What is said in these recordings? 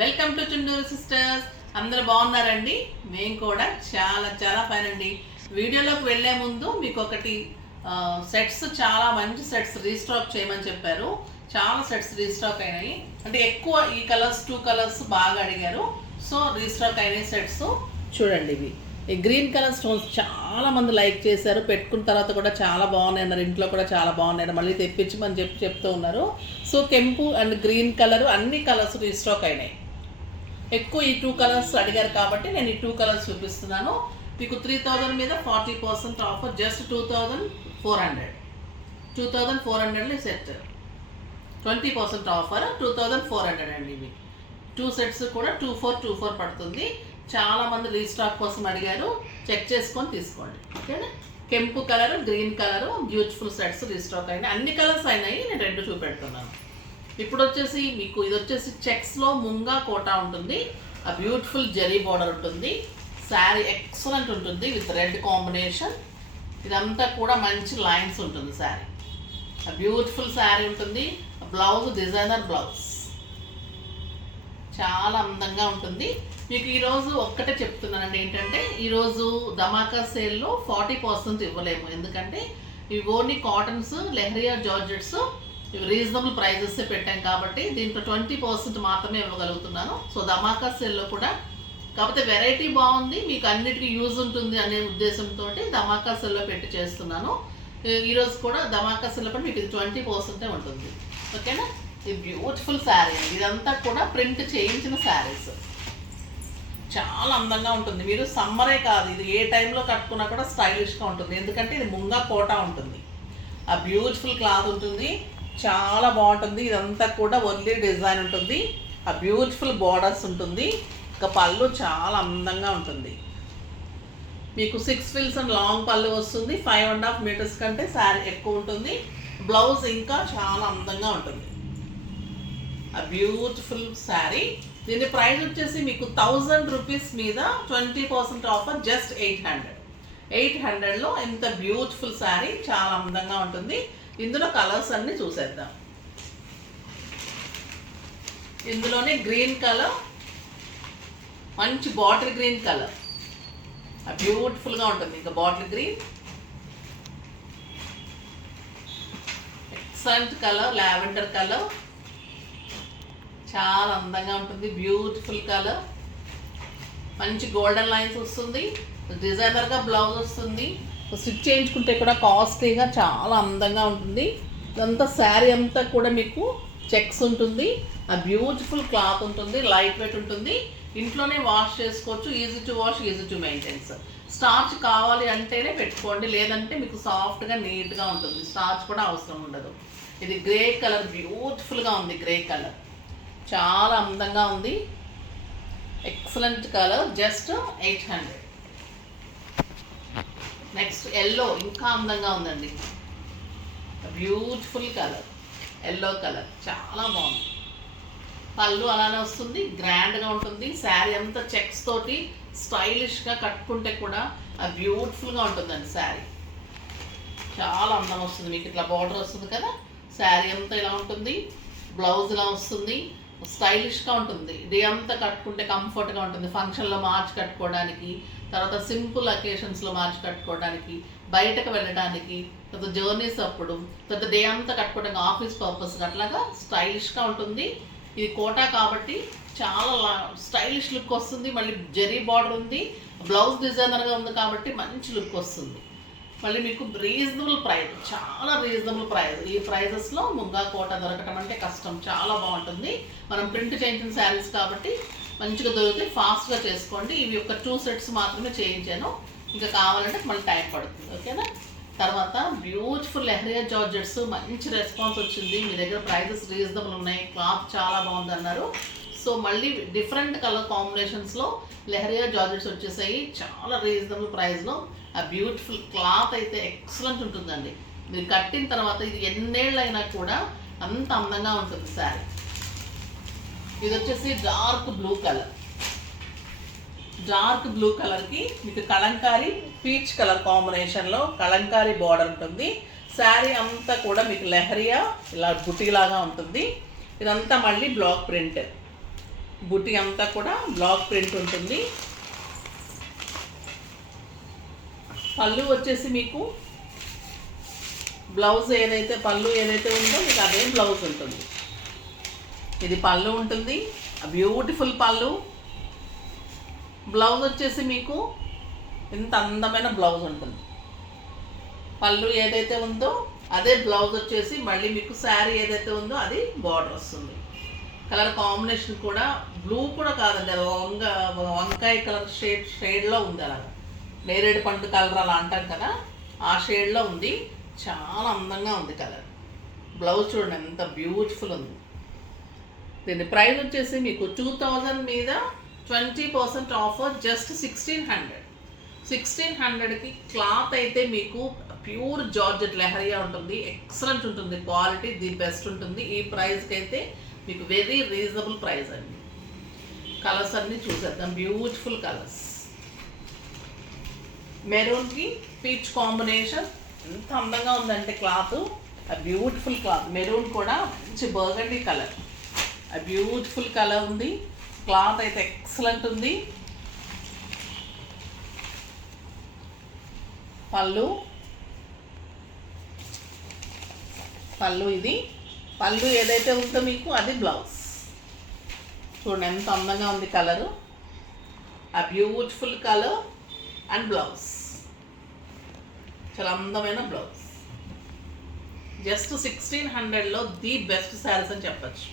Welcome to Chunduru sisters. అందరూ బాగున్నారండి? మేము కూడా చాలా చాలా ఫైన్ అండి. వీడియోలోకి వెళ్ళే ముందు మీకు ఒకటి సెట్స్, చాలా మంచి సెట్స్ రీస్టాక్ చేయమని చెప్పారు. చాలా సెట్స్ రీస్టాక్ అయినాయి, అంటే ఎక్కువ ఈ కలర్స్ 2 కలర్స్ బాగా అడిగారు. సో రీస్టాక్ అయినాయి సెట్స్. చూడండి, ఇవి ఈ గ్రీన్ కలర్ స్టోన్స్ చాలా మంది లైక్ చేశారు. పెట్టుకున్న తర్వాత కూడా చాలా బాగున్నాయి అన్నారు, ఇంట్లో కూడా చాలా బాగున్నాయి, మళ్ళీ తెప్పించమని చెప్తూ ఉన్నారు. సో కెంపు అండ్ గ్రీన్ కలర్ అన్ని కలర్స్ రీస్టాక్ అయినాయి. ఎక్కువ ఈ 2 కలర్స్ అడిగారు కాబట్టి నేను ఈ 2 కలర్స్ చూపిస్తున్నాను. మీకు 3000 మీద 40% ఆఫర్, జస్ట్ 2400 సెట్, 20% ఆఫర్ 2400 అండి. ఇవి 2 సెట్స్ కూడా 2424 పడుతుంది. చాలా మంది రీస్టాక్ కోసం అడిగారు, చెక్ చేసుకొని తీసుకోండి, ఓకేనా. కెంపు colour, green colour beautiful sets restock అయినాయి. అన్ని కలర్స్ అయినాయి, నేను 2 చూపెడుతున్నాను. ఇప్పుడు వచ్చేసి మీకు ఇది వచ్చేసి చెక్స్లో ముంగా కోటా ఉంటుంది. ఆ బ్యూటిఫుల్ జరీ బార్డర్ ఉంటుంది. శారీ ఎక్సలెంట్ ఉంటుంది విత్ రెడ్ కాంబినేషన్. ఇదంతా కూడా మంచి లైన్స్ ఉంటుంది శారీ. ఆ బ్యూటిఫుల్ శారీ ఉంటుంది. బ్లౌజ్ డిజైనర్ బ్లౌజ్, చాలా అందంగా ఉంటుంది. మీకు ఈరోజు ఒక్కటే చెప్తున్నానండి, ఏంటంటే ఈరోజు ధమాకా సేల్లో 40% ఇవ్వలేము, ఎందుకంటే ఇవి ఓన్లీ కాటన్స్, లెహరియా జార్జెట్స్, ఇవి రీజనబుల్ ప్రైజెస్ పెట్టాం కాబట్టి దీంట్లో 20% మాత్రమే ఇవ్వగలుగుతున్నాను. సో ధమాకా సేల్లో కూడా, కాకపోతే వెరైటీ బాగుంది, మీకు అన్నిటికీ యూజ్ ఉంటుంది అనే ఉద్దేశంతో ధమాకా సేల్లో పెట్టి చేస్తున్నాను. ఈరోజు కూడా ధమాకా సేల్లో కూడా మీకు ఇది 20% ఉంటుంది, ఓకేనా. ఇది బ్యూటిఫుల్ శారీ అండి. ఇదంతా కూడా ప్రింట్ చేయించిన శారీస్, చాలా అందంగా ఉంటుంది. మీరు సమ్మరే కాదు, ఇది ఏ టైంలో కట్టుకున్నా కూడా స్టైలిష్గా ఉంటుంది, ఎందుకంటే ఇది ముంగా కోటా ఉంటుంది. ఆ బ్యూటిఫుల్ క్లాత్ ఉంటుంది, చాలా బాగుంటుంది. ఇదంతా కూడా ఒల్లీ డిజైన్ ఉంటుంది. ఆ బ్యూటిఫుల్ బార్డర్స్ ఉంటుంది. ఇక పళ్ళు చాలా అందంగా ఉంటుంది. మీకు 6 ఫిల్స్ అండ్ లాంగ్ పళ్ళు వస్తుంది. 5.5 మీటర్స్ కంటే శారీ ఎక్కువ ఉంటుంది. బ్లౌజ్ ఇంకా చాలా అందంగా ఉంటుంది. ఆ బ్యూటిఫుల్ శారీ. దీని ప్రైస్ వచ్చేసి మీకు 1000 రూపీస్ మీద 20% ఆఫర్, జస్ట్ 800లో ఇంత బ్యూటిఫుల్ శారీ, చాలా అందంగా ఉంటుంది. ఇందులో కలర్స్ అన్ని చూసేద్దాం. ఇందులోనే గ్రీన్ కలర్, మంచి బాటిల్ గ్రీన్ కలర్, బ్యూటిఫుల్గా ఉంటుంది. ఇంకా bottle green, excellent colour, lavender colour, చాలా అందంగా ఉంటుంది. బ్యూటిఫుల్ కలర్, మంచి గోల్డెన్ లైన్స్ వస్తుంది. డిజైనర్గా బ్లౌజ్ వస్తుంది. స్టిచ్ చేయించుకుంటే కూడా కాస్ట్లీగా చాలా అందంగా ఉంటుంది. ఇదంతా శారీ అంతా కూడా మీకు చెక్స్ ఉంటుంది. ఆ బ్యూటిఫుల్ క్లాత్ ఉంటుంది, లైట్ వెయిట్ ఉంటుంది. ఇంట్లోనే వాష్ చేసుకోవచ్చు, easy to wash, easy to maintenance. Starch కావాలి అంటేనే పెట్టుకోండి, లేదంటే మీకు సాఫ్ట్గా నీట్గా ఉంటుంది, స్టార్చ్ కూడా అవసరం ఉండదు. ఇది గ్రే కలర్, బ్యూటిఫుల్గా ఉంది. గ్రే కలర్ చాలా అందంగా ఉంది, excellent colour, just 800. Next yellow, ఇంకా అందంగా ఉందండి. బ్యూటిఫుల్ కలర్, ఎల్లో కలర్, చాలా బాగుంది. పళ్ళు అలానే వస్తుంది, గ్రాండ్గా ఉంటుంది. శారీ అంతా చెక్స్ తోటి స్టైలిష్గా కట్టుకుంటే కూడా అది బ్యూటిఫుల్గా ఉంటుందండి. శారీ చాలా అందం వస్తుంది. మీకు ఇట్లా బార్డర్ వస్తుంది కదా, శారీ అంతా ఇలా ఉంటుంది, బ్లౌజ్ ఇలా వస్తుంది, స్టైలిష్గా ఉంటుంది. డే అంతా కట్టుకుంటే కంఫర్ట్గా ఉంటుంది. ఫంక్షన్లో మార్చి కట్టుకోవడానికి, తర్వాత సింపుల్ అకేషన్స్లో మార్చి కట్టుకోవడానికి, బయటకు వెళ్ళడానికి, తర్వాత జర్నీస్ అప్పుడు, తర్వాత డే అంతా కట్టుకోవడానికి, ఆఫీస్ పర్పస్ అట్లాగా స్టైలిష్గా ఉంటుంది. ఇది కోటా కాబట్టి చాలా స్టైలిష్ లుక్ వస్తుంది. మళ్ళీ జరీ బార్డర్ ఉంది, బ్లౌజ్ డిజైనర్గా ఉంది కాబట్టి మంచి లుక్ వస్తుంది. మళ్ళీ మీకు రీజనబుల్ ప్రైస్, చాలా రీజనబుల్ ప్రైస్. ఈ ప్రైజెస్లో ముంగా కోట దొరకటం అంటే కష్టం, చాలా బాగుంటుంది. మనం ప్రింట్ చేయించిన శారీస్ కాబట్టి మంచిగా దొరుకుతాయి. ఫాస్ట్గా చేసుకోండి. ఇవి ఒక 2 సెట్స్ మాత్రమే చేయించాను, ఇంకా కావాలంటే మళ్ళీ టైం పడుతుంది, ఓకేనా. తర్వాత బ్యూటిఫుల్ లెహరియా జార్జెట్స్, మంచి రెస్పాన్స్ వచ్చింది. మీ దగ్గర ప్రైజెస్ రీజనబుల్ ఉన్నాయి, క్లాత్ చాలా బాగుంది అన్నారు. సో మళ్ళీ డిఫరెంట్ కలర్ కాంబినేషన్స్లో లెహరియా జార్జెట్స్ వచ్చేసాయి, చాలా రీజనబుల్ ప్రైస్లో. ఆ బ్యూటిఫుల్ క్లాత్ అయితే ఎక్సలెంట్ ఉంటుందండి. మీరు కట్టిన తర్వాత ఇది ఎన్నేళ్ళైనా కూడా అంత అందంగా ఉంటుంది శారీ. ఇది వచ్చేసి dark blue colour. Dark blue కలర్కి మీకు కలంకారీ పీచ్ కలర్ కాంబినేషన్లో కలంకారీ బార్డర్ ఉంటుంది. శారీ అంతా కూడా మీకు లెహరియా ఇలా బుటీలాగా ఉంటుంది. ఇదంతా మళ్ళీ బ్లాక్ ప్రింట్. బుట్టి అంతా కూడా బ్లాక్ ప్రింట్ ఉంటుంది. పళ్ళు వచ్చేసి మీకు బ్లౌజ్ పళ్ళు ఏదైతే ఉందో మీకు అదే బ్లౌజ్ ఉంటుంది. ఇది పళ్ళు ఉంటుంది, బ్యూటిఫుల్ పళ్ళు. బ్లౌజ్ వచ్చేసి మీకు ఇంత అందమైన బ్లౌజ్ ఉంటుంది. పళ్ళు ఏదైతే ఉందో అదే బ్లౌజ్ వచ్చేసి మళ్ళీ మీకు శారీ ఏదైతే ఉందో అది బార్డర్ వస్తుంది. కలర్ కాంబినేషన్ కూడా బ్లూ కూడా కాదండి, అది వంకాయ కలర్ షేడ్లో ఉంది. అలాగా నేరేడు పండు కలర్ అలా అంటాం కదా, ఆ షేడ్లో ఉంది. చాలా అందంగా ఉంది కలర్. బ్లౌజ్ చూడండి ఎంత బ్యూటిఫుల్ ఉంది. దీని ప్రైస్ వచ్చేసి మీకు 2000 మీద 20% ఆఫర్, జస్ట్ 1600. 1600కి క్లాత్ అయితే మీకు ప్యూర్ జార్జెట్ లెహరియా ఉంటుంది. ఎక్సలెంట్ ఉంటుంది, క్వాలిటీ ది బెస్ట్ ఉంటుంది. ఈ ప్రైస్కి అయితే మీకు వెరీ రీజనబుల్ ప్రైస్ అండి. కలర్స్ అన్నీ చూసేద్దాం, బ్యూటిఫుల్ కలర్స్. మెరూన్కి పీచ్ కాంబినేషన్ ఎంత అందంగా ఉందంటే క్లాత్, ఆ బ్యూటిఫుల్ క్లాత్. మెరూన్ కూడా మంచి బర్గండీ కలర్, ఆ బ్యూటిఫుల్ కలర్ ఉంది. క్లాత్ అయితే ఎక్సలెంట్ ఉంది. పళ్ళు ఇది పళ్ళు ఏదైతే ఉందో మీకు అది బ్లౌజ్. చూడండి ఎంత అందంగా ఉంది కలరు, ఆ బ్యూటిఫుల్ కలర్ అండ్ బ్లౌజ్. చాలా అందమైన బ్లౌజ్. జస్ట్ 1600లో ది బెస్ట్ శారీస్ అని చెప్పచ్చు.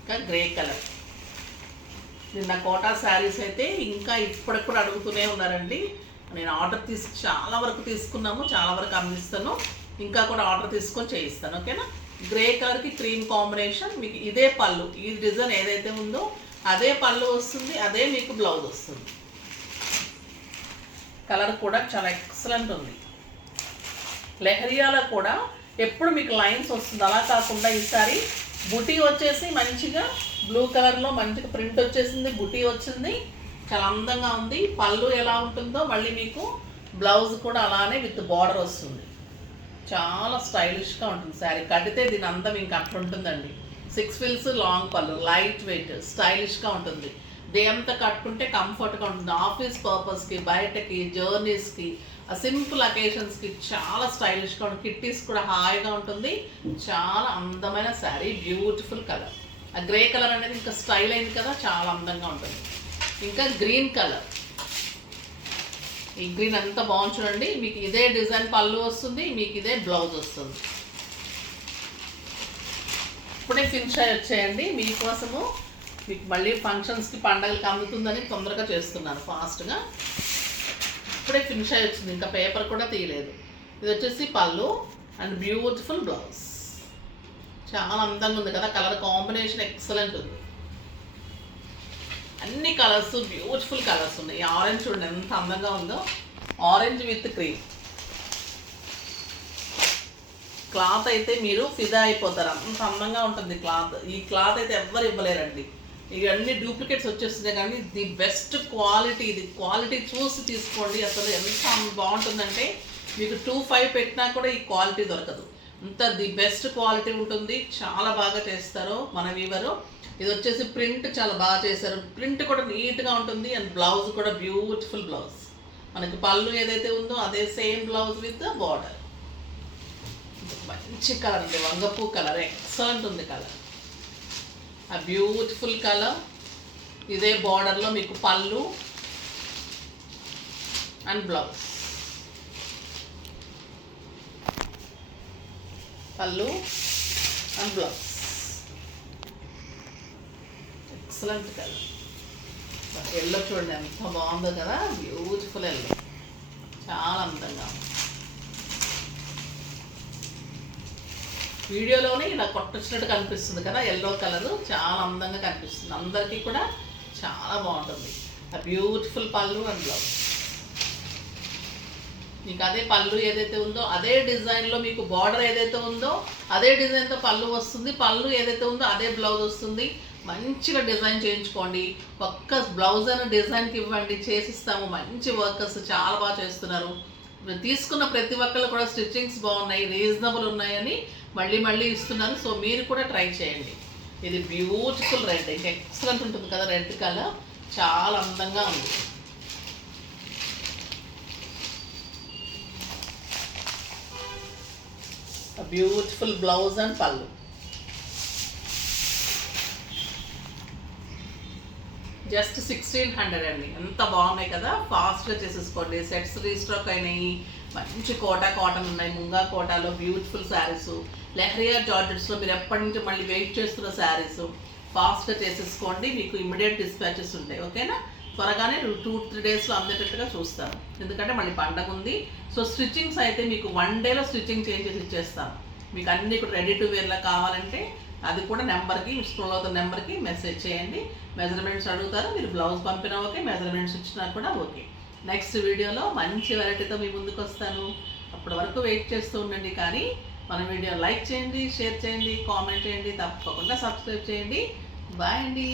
ఇంకా గ్రే కలర్, నిన్న కోటా శారీస్ అయితే ఇంకా ఇప్పటిప్పుడు అడుగుతూనే ఉన్నారండి. నేను ఆర్డర్ చాలా వరకు తీసుకున్నాము, చాలా వరకు అందిస్తాను. ఇంకా కూడా ఆర్డర్ తీసుకొని చేయిస్తాను, ఓకేనా. గ్రే కలర్కి క్రీమ్ కాంబినేషన్. మీకు ఇదే పళ్ళు, ఈ డిజైన్ ఏదైతే ఉందో అదే పళ్ళు వస్తుంది, అదే మీకు బ్లౌజ్ వస్తుంది. కలర్ కూడా చాలా ఎక్సలెంట్ ఉంది. లెహరియాలో కూడా ఎప్పుడు మీకు లైన్స్ వస్తుంది, అలా కాకుండా ఈసారి బుటీ వచ్చేసి మంచిగా బ్లూ కలర్లో మంచిగా ప్రింట్ వచ్చేసింది, బుటీ వచ్చింది. చాలా అందంగా ఉంది. పళ్ళు ఎలా ఉంటుందో మళ్ళీ మీకు బ్లౌజ్ కూడా అలానే విత్ బార్డర్ వస్తుంది. చాలా స్టైలిష్గా ఉంటుంది శారీ. కడితే దీని అందం ఇంకా అట్లా ఉంటుందండి. 6 ఫిల్స్ లాంగ్ పళ్ళు, లైట్ వెయిట్, స్టైలిష్గా ఉంటుంది. డే అంతా కట్టుకుంటే కంఫర్ట్గా ఉంటుంది. ఆఫీస్ పర్పస్కి, బయటకి, జర్నీస్కి, సింపుల్ అకేషన్స్కి చాలా స్టైలిష్గా ఉంటుంది. కిట్టీస్ కూడా హాయిగా ఉంటుంది. చాలా అందమైన శారీ, బ్యూటిఫుల్ కలర్. ఆ గ్రే కలర్ అనేది ఇంకా స్టైల్ అయింది కదా, చాలా అందంగా ఉంటుంది. ఇంకా గ్రీన్ కలర్, ఈ గ్రీన్ అంతా బాగుంది చూడండి. మీకు ఇదే డిజైన్ పళ్ళు వస్తుంది, మీకు ఇదే బ్లౌజ్ వస్తుంది. ఇప్పుడే ఫినిష్ అయ్యి వచ్చేయండి మీకోసము. మీకు మళ్ళీ ఫంక్షన్స్కి, పండగలకి అందుతుందని తొందరగా చేస్తున్నాను ఫాస్ట్గా. ఇప్పుడే ఫినిష్ అయ్యి వచ్చింది, ఇంకా పేపర్ కూడా తీయలేదు. ఇది వచ్చేసి పళ్ళు అండ్ బ్యూటిఫుల్ బ్లౌజ్. చాలా అందంగా ఉంది కదా, కలర్ కాంబినేషన్ ఎక్సలెంట్ ఉంది. అన్ని కలర్స్ బ్యూటిఫుల్ కలర్స్ ఉన్నాయి. ఆరెంజ్ చూడండి ఎంత అందంగా ఉందో, ఆరెంజ్ విత్ క్రీమ్. క్లాత్ అయితే మీరు ఫిదా అయిపోతారు, అంత అందంగా ఉంటుంది క్లాత్. ఈ క్లాత్ అయితే ఎవ్వరు ఇవ్వలేరండి. ఇవన్నీ డూప్లికేట్స్ వచ్చేస్తున్నాయి, కానీ ది బెస్ట్ క్వాలిటీ. ఇది క్వాలిటీ చూసి తీసుకోండి. అసలు ఎంత బాగుంటుందంటే మీకు 25 పెట్టినా కూడా ఈ క్వాలిటీ దొరకదు. అంత ది బెస్ట్ క్వాలిటీ ఉంటుంది. చాలా బాగా చేస్తారు మన వీవరు. ఇది వచ్చేసి ప్రింట్ చాలా బాగా చేశారు. ప్రింట్ కూడా నీట్గా ఉంటుంది. అండ్ బ్లౌజ్ కూడా బ్యూటిఫుల్ బ్లౌజ్. మనకి పళ్ళు ఏదైతే ఉందో అదే సేమ్ బ్లౌజ్ విత్ బార్డర్. మంచి కలర్ ఉంది, వంగపూ కలర్, ఎక్సలెంట్ ఉంది కలర్. ఆ బ్యూటిఫుల్ కలర్, ఇదే బార్డర్లో మీకు పళ్ళు అండ్ బ్లౌజ్. పళ్ళు and blouse, excellent colour. Yellow చూడండి ఎంత బాగుందో కదా, బ్యూటిఫుల్ ఎల్లో, చాలా అందంగా. వీడియోలోనే ఇలా కొట్టొచ్చినట్టు కనిపిస్తుంది కదా ఎల్లో కలరు, చాలా అందంగా కనిపిస్తుంది. అందరికీ కూడా చాలా బాగుంటుంది. ఆ బ్యూటిఫుల్ పళ్ళు అండ్ బ్లౌజ్. మీకు అదే పళ్ళు ఏదైతే ఉందో అదే డిజైన్లో మీకు బార్డర్ ఏదైతే ఉందో అదే డిజైన్తో పళ్ళు వస్తుంది. పళ్ళు ఏదైతే ఉందో అదే బ్లౌజ్ వస్తుంది. మంచిగా డిజైన్ చేయించుకోండి. ఒక్క బ్లౌజ్ అనే డిజైన్కి ఇవ్వండి, చేసిస్తాము. మంచి వర్కర్స్ చాలా బాగా చేస్తున్నారు. తీసుకున్న ప్రతి ఒక్కళ్ళు కూడా స్టిచ్చింగ్స్ బాగున్నాయి, రీజనబుల్ ఉన్నాయని మళ్ళీ మళ్ళీ ఇస్తున్నాను. సో మీరు కూడా ట్రై చేయండి. ఇది బ్యూటిఫుల్ రెడ్, ఇంకా ఎక్సలెంట్ ఉంటుంది కదా రెడ్ కలర్, చాలా అందంగా ఉంది. బ్యూటిఫుల్ బ్లౌజ్ అండ్ పళ్ళు. జస్ట్ 1600 అండి. ఎంత బాగున్నాయి కదా, ఫాస్ట్గా చేసేసుకోండి. సెట్స్ రీస్టాక్ అయినాయి, మంచి కోటా కాటన్ ఉన్నాయి, ముంగా కోటాలో బ్యూటిఫుల్ శారీస్, లెహరియా జార్జెట్స్లో మీరు ఎప్పటి నుంచి మళ్ళీ వెయిట్ చేస్తున్న శారీస్ ఫాస్ట్గా చేసేసుకోండి. మీకు ఇమ్మీడియట్ డిస్పాచెస్ ఉంటాయి. ఓకేనా, త్వరగానే 2-3 డేస్లో అందేటట్టుగా చూస్తాను, ఎందుకంటే మళ్ళీ పండగ ఉంది. సో స్టిచ్చింగ్స్ అయితే మీకు 1 డేలో స్టిచ్చింగ్ చేంజ్ చేసి ఇచ్చేస్తాను. మీకు అన్నీ కూడా రెడీ టు వేర్లా కావాలంటే అది కూడా నెంబర్కి, స్క్రోల్ అవుతున్న నెంబర్కి మెసేజ్ చేయండి. మెజర్మెంట్స్ అడుగుతారు, మీరు బ్లౌజ్ పంపినా ఓకే, మెజర్మెంట్స్ ఇచ్చినా కూడా ఓకే. నెక్స్ట్ వీడియోలో మంచి వెరైటీతో మీ ముందుకు వస్తాను. అప్పటి వరకు వెయిట్ చేస్తూ ఉండండి. కానీ మన వీడియో లైక్ చేయండి, షేర్ చేయండి, కామెంట్ చేయండి, తప్పకుండా సబ్స్క్రైబ్ చేయండి. బాయ్ అండి.